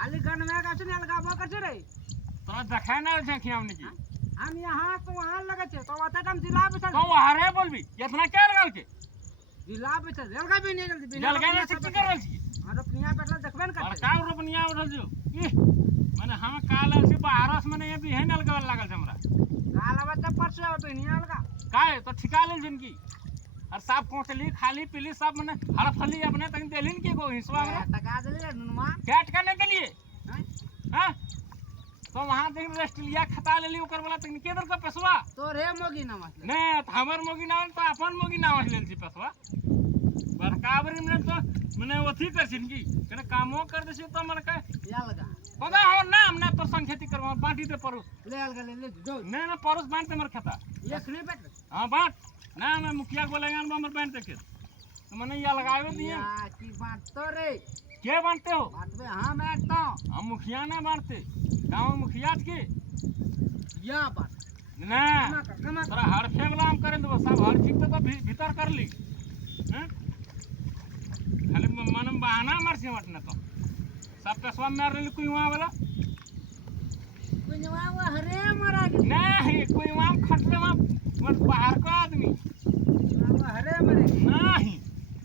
खाली गन में का सुने लगा बा कर रे तोरा देखाय ना छै कि हमने की हम यहाँ तो वहां लगे छे तो अत हम जिला पे चल तो हारे बोलबी इतना क्या लगल के जिला पे चल रेलगा भी नहीं जल्दी जल गए ना सिक्की कर रहल छी और पिया पेटला देखबे न और करते का रोपनिया उठल जो ई माने हम काल से बाहरस माने ये भी है नल के लागल छै हमरा काला बच्चा परसों पिनिया लगा काय तो ठिका ले जिनकी और सब कोटली खाली पीली सब माने हड़फली अपने तक देलिन की को हिस्सा में टका दे नुनमा कैट का नहीं देलिए हां तो वहां देख ऑस्ट्रेलिया खता लेली ओकर वाला तक केदर का पैसवा तो रे मोगी ना मत ने हमर मोगी ना तो अपन मोगी ना लेल छी पैसवा बरकाबरी में तो मने ओथी कर छिन की कने कामो कर दे तो मन का या लगा पता हो नाम ना तो संग खेती करवा बांटी दे परोस ले अलगा ले जो ने ना परोस बांट दे मर खाता एक नहीं पेट हां बांट ना मैं मुखिया को बोलेंगे हमर बांट दे के तो मने या लगावे दिए या की बात तो रे के बांटते हो बात में हां बैठता हम मुखिया ना बांटते गांव मुखिया के या बात ना कमा तोरा हर फेवला हम करे देबो सब हर चीज तो भीतर कर ली हैं खाली मनम बहाना मार से मटना तो सब पैसा मार ले कोई वहां वाला कुनवा वो हरे मरा के नहीं कोई वहां खटले वहां मत बाहर का आदमी वो हरे मरे नहीं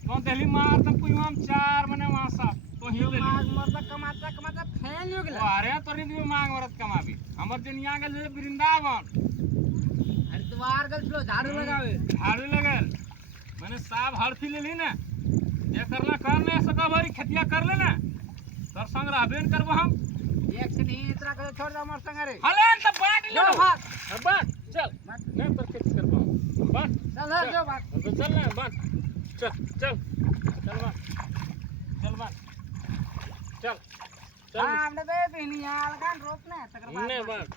तो दिल्ली मार तो कोई वहां चार मने वहां सब तो ही ले माग मरदा कमाता फैन हो गेला अरे तोरी भी मांग मरत कमाबी हमर दुनिया के वृंदावन हरिद्वार गल चलो झाड़ू लगावे झाड़ू लगल मैंने साहब हड़फी ले ली ना ये करना कर ले सका भाई खेतिया कर लेना तोर संग रहबे न करबो हम एक से नहीं इतना कर छोड़ दे हमर संग रे हले त बांट ले लो भाग बांट चल मैं तो खेती करबो बांट चल जो भाग तो चल ना बांट चल चल चल बांट चल बांट चल चल हमने बे पिनिया लगा रोकना तकर बाद नहीं बांट